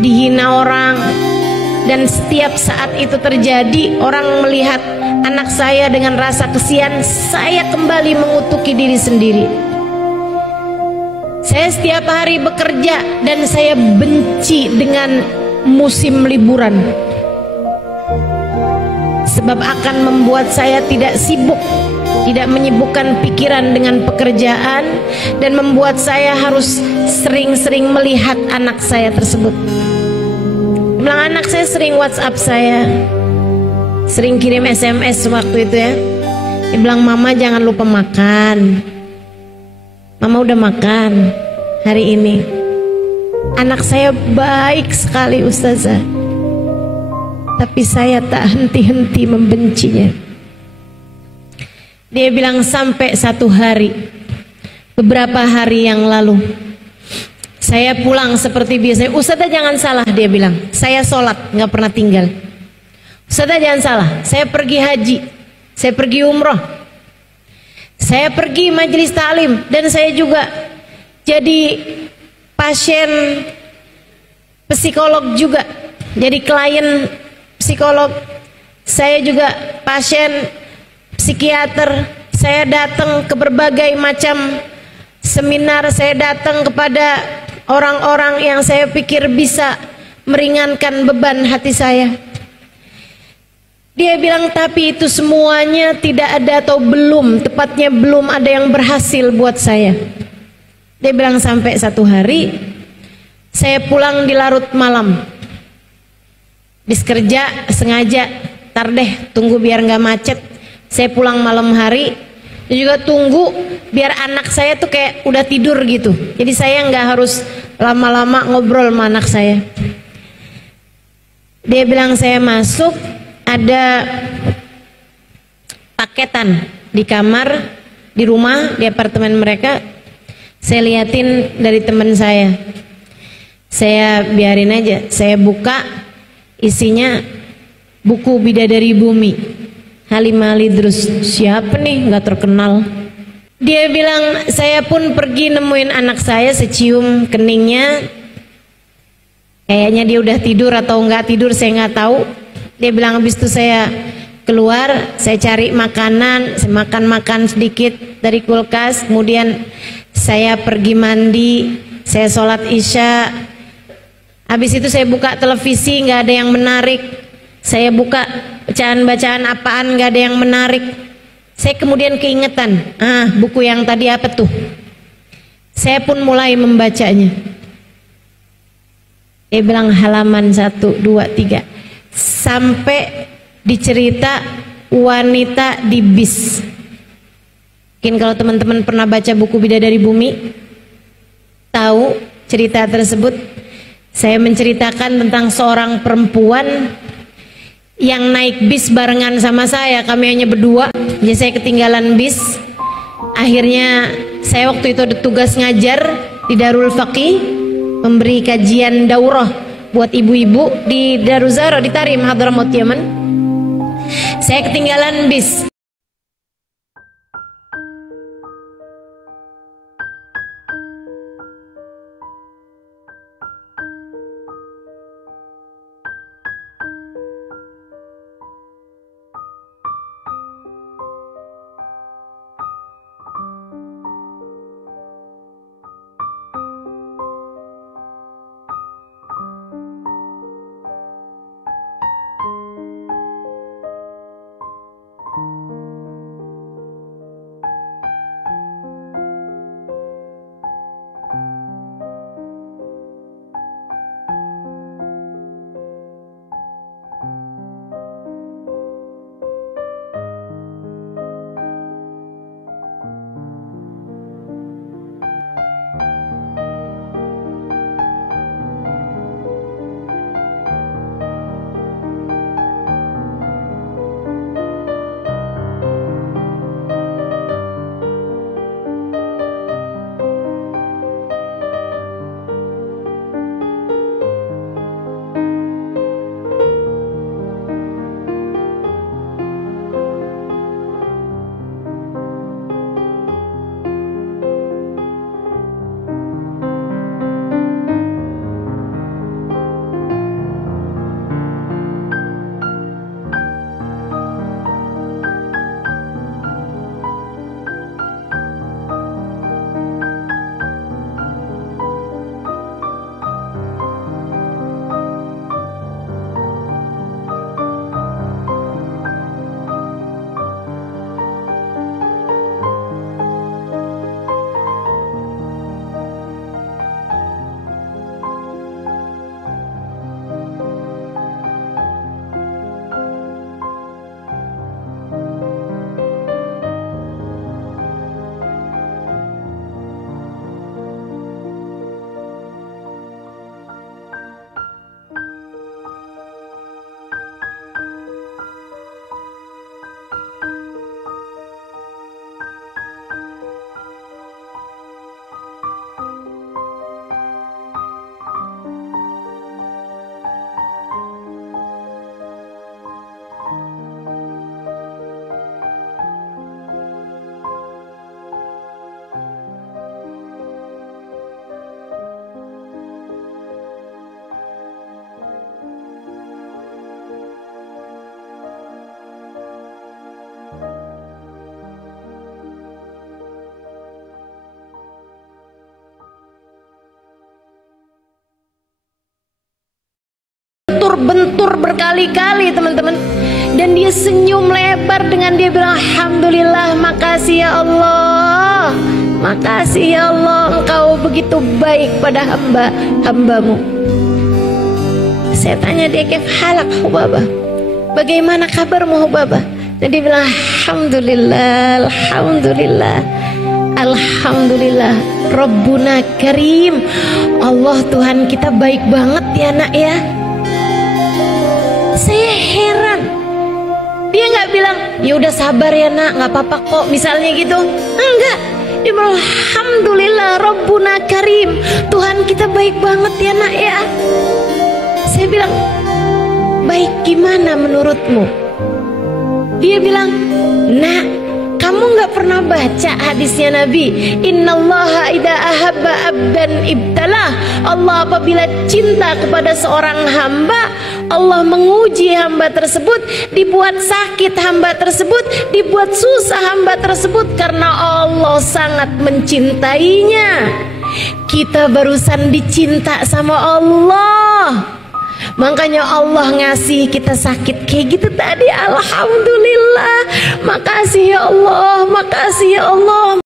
dihina orang. Dan setiap saat itu terjadi, orang melihat anak saya dengan rasa kesian, saya kembali mengutuki diri sendiri. Saya setiap hari bekerja dan saya benci dengan musim liburan, sebab akan membuat saya tidak sibuk, tidak menyibukkan pikiran dengan pekerjaan, dan membuat saya harus sering-sering melihat anak saya tersebut. Bilang anak saya sering WhatsApp saya, sering kirim SMS waktu itu ya. Dia bilang, mama jangan lupa makan. Mama udah makan hari ini. Anak saya baik sekali Ustazah, tapi saya tak henti-henti membencinya. Dia bilang sampai satu hari, beberapa hari yang lalu, saya pulang seperti biasa. Ustazah jangan salah, dia bilang, saya sholat nggak pernah tinggal. Ustazah jangan salah, saya pergi haji, saya pergi umroh, saya pergi majelis ta'lim, dan saya juga jadi pasien psikolog juga, jadi klien psikolog. Saya juga pasien psikiater. Saya datang ke berbagai macam seminar, saya datang kepada orang-orang yang saya pikir bisa meringankan beban hati saya. Dia bilang, tapi itu semuanya tidak ada, atau belum, tepatnya belum ada yang berhasil buat saya. Dia bilang sampai satu hari saya pulang di larut malam, habis kerja sengaja, tar deh tunggu biar nggak macet, saya pulang malam hari. Dan juga tunggu biar anak saya tuh kayak udah tidur gitu, jadi saya nggak harus lama-lama ngobrol sama anak saya. Dia bilang saya masuk, ada paketan di kamar, di rumah, di apartemen mereka. Saya liatin dari teman saya biarin aja. Saya buka, isinya buku Bidadari Bumi, Halimah Lidrus. Siapa nih, nggak terkenal. Dia bilang, saya pun pergi nemuin anak saya, secium keningnya, kayaknya dia udah tidur atau nggak tidur, saya nggak tahu. Dia bilang, habis itu saya keluar, saya cari makanan, saya makan sedikit dari kulkas, kemudian saya pergi mandi, saya sholat isya. Habis itu saya buka televisi, nggak ada yang menarik. Saya buka bacaan-bacaan apaan, nggak ada yang menarik. Saya kemudian keingetan, buku yang tadi apa tuh? Saya pun mulai membacanya. Dia bilang halaman 1, 2, 3, sampai dicerita wanita di bis. Mungkin kalau teman-teman pernah baca buku Bidadari Bumi, tahu cerita tersebut. Saya menceritakan tentang seorang perempuan yang naik bis barengan sama saya. Kami hanya berdua, jadi saya ketinggalan bis. Akhirnya saya waktu itu ada tugas ngajar di Darul Faqih, memberi kajian daurah buat ibu-ibu di Daruzara di Tarim, Hadramaut, Yaman. Saya ketinggalan bis. bentur berkali-kali teman-teman. Dan dia senyum lebar dengan dia bilang, alhamdulillah, makasih ya Allah, makasih ya Allah, engkau begitu baik pada hambamu. Saya tanya dia, kef halak Hubabah, bagaimana kabarmu Hubabah? Dan dia bilang, alhamdulillah, alhamdulillah, alhamdulillah, Rabbuna Karim, Allah Tuhan kita baik banget ya nak ya. Saya heran, dia nggak bilang ya udah sabar ya nak, nggak apa-apa kok misalnya gitu, enggak. Dia bilang, alhamdulillah, Rabbuna Karim, Tuhan kita baik banget ya nak ya. Saya bilang, baik gimana menurutmu? Dia bilang, nak, kamu nggak pernah baca hadisnya Nabi, innallaha idza ahabba abdan ibtalah. Allah apabila cinta kepada seorang hamba, Allah menguji hamba tersebut, dibuat sakit hamba tersebut, dibuat susah hamba tersebut, karena Allah sangat mencintainya. Kita barusan dicinta sama Allah, makanya Allah ngasih kita sakit kayak gitu tadi. Alhamdulillah, makasih ya Allah, makasih ya Allah.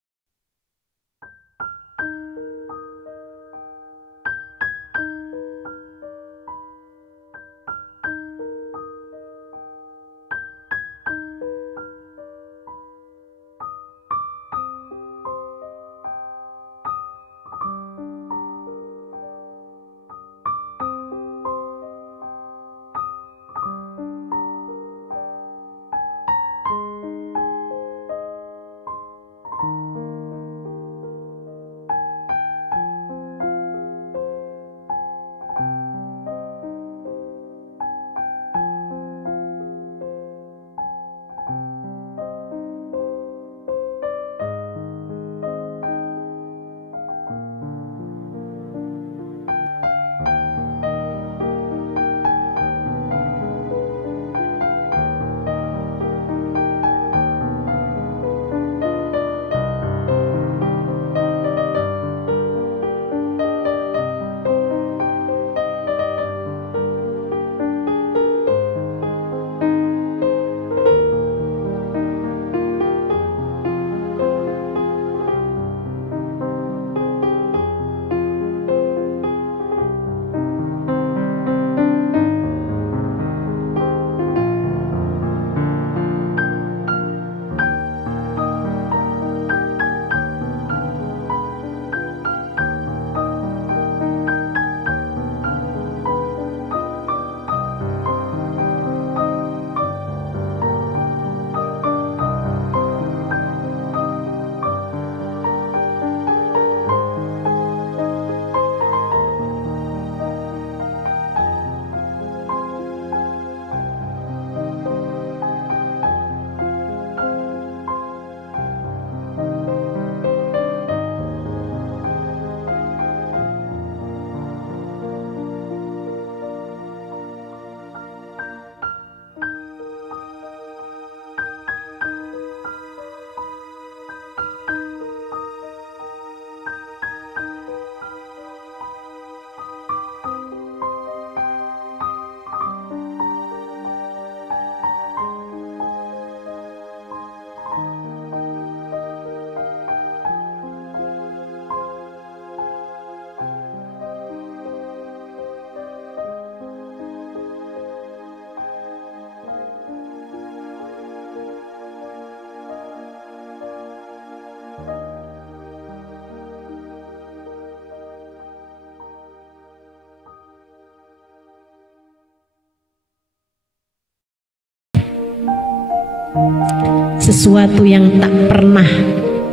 Sesuatu yang tak pernah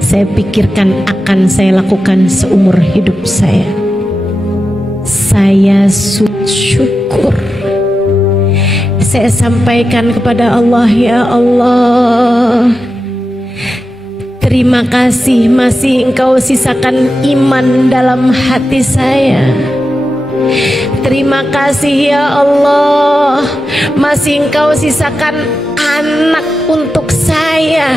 saya pikirkan akan saya lakukan seumur hidup saya. Saya syukur. Saya sampaikan kepada Allah, ya Allah, terima kasih masih Engkau sisakan iman dalam hati saya. Terima kasih ya Allah, masih Engkau sisakan anak untuk saya.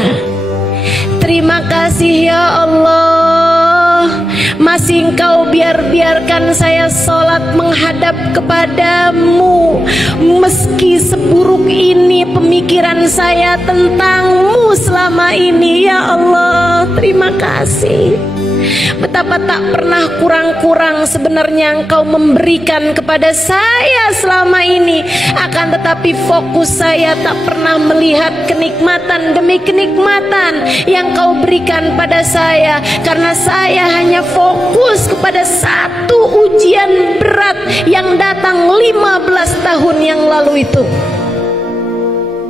Terima kasih ya Allah, masih masih Engkau biarkan saya sholat menghadap kepadamu. Meski seburuk ini pemikiran saya tentang-Mu selama ini, ya Allah, terima kasih. Betapa tak pernah kurang-kurang sebenarnya Engkau memberikan kepada saya selama ini. Akan tetapi fokus saya tak pernah melihat kenikmatan demi kenikmatan yang Kau berikan pada saya, karena saya hanya fokus kepada satu ujian berat yang datang 15 tahun yang lalu itu.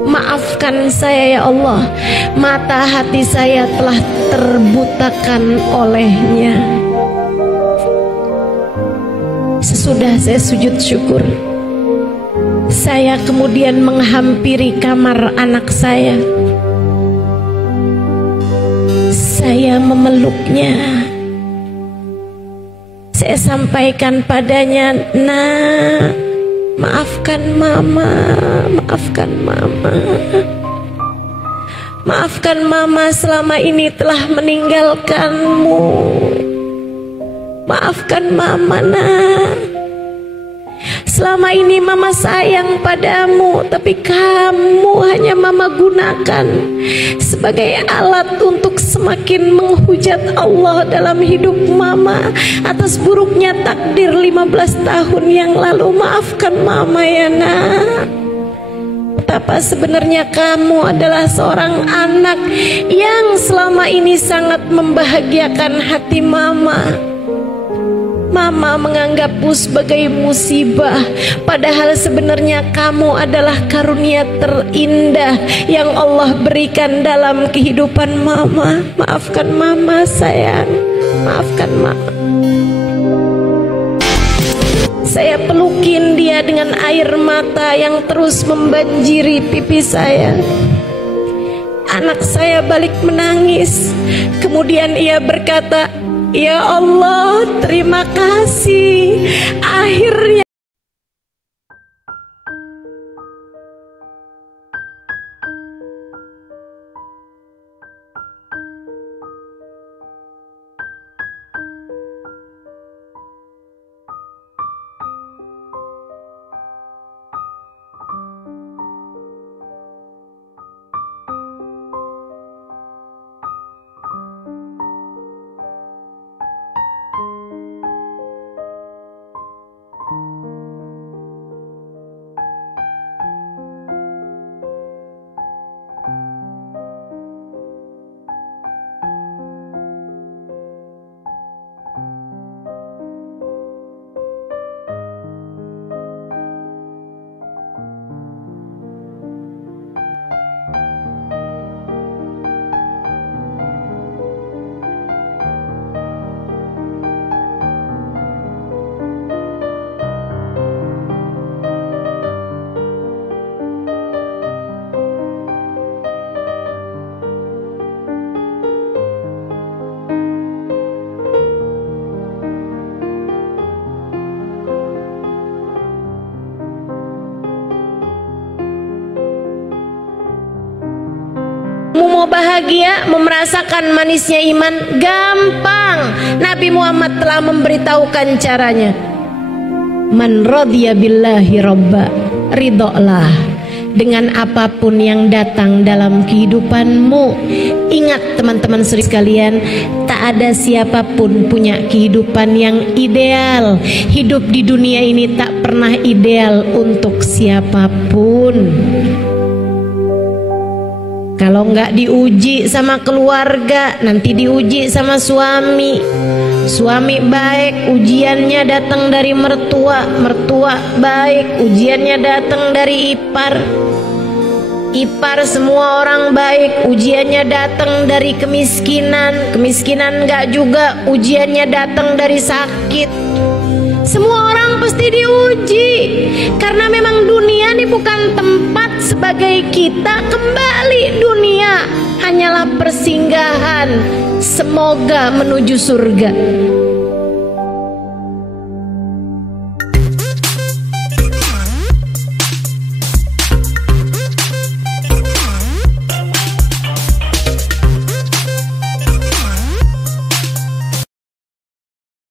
Maafkan saya ya Allah, mata hati saya telah terbutakan olehnya. Sesudah saya sujud syukur, saya kemudian menghampiri kamar anak saya. Saya memeluknya. Saya sampaikan padanya, "Nak, maafkan mama, maafkan mama. Maafkan mama selama ini telah meninggalkanmu. Maafkan mama, nak. Selama ini mama sayang padamu, tapi kamu hanya mama gunakan sebagai alat untuk semakin menghujat Allah dalam hidup mama atas buruknya takdir 15 tahun yang lalu. Maafkan mama ya nak. Betapa sebenarnya kamu adalah seorang anak yang selama ini sangat membahagiakan hati mama. Mama menganggapmu sebagai musibah, padahal sebenarnya kamu adalah karunia terindah yang Allah berikan dalam kehidupan mama. Maafkan mama sayang, maafkan mama." Saya pelukin dia dengan air mata yang terus membanjiri pipi saya. Anak saya balik menangis. Kemudian ia berkata, "Ya Allah, terima kasih. Akhirnya mau bahagia, mau merasakan manisnya iman, gampang. Nabi Muhammad telah memberitahukan caranya. Man radhiya billahi robba, ridholah dengan apapun yang datang dalam kehidupanmu. Ingat teman-teman saudara sekalian, tak ada siapapun punya kehidupan yang ideal. Hidup di dunia ini tak pernah ideal untuk siapapun. Kalau nggak diuji sama keluarga, nanti diuji sama suami. Suami baik, ujiannya datang dari mertua. Mertua baik, ujiannya datang dari ipar. Ipar semua orang baik, ujiannya datang dari kemiskinan. Kemiskinan nggak juga, ujiannya datang dari sakit. Semua orang pasti diuji, karena memang dunia ini bukan tempat sebagai kita kembali. Dunia hanyalah persinggahan, semoga menuju surga.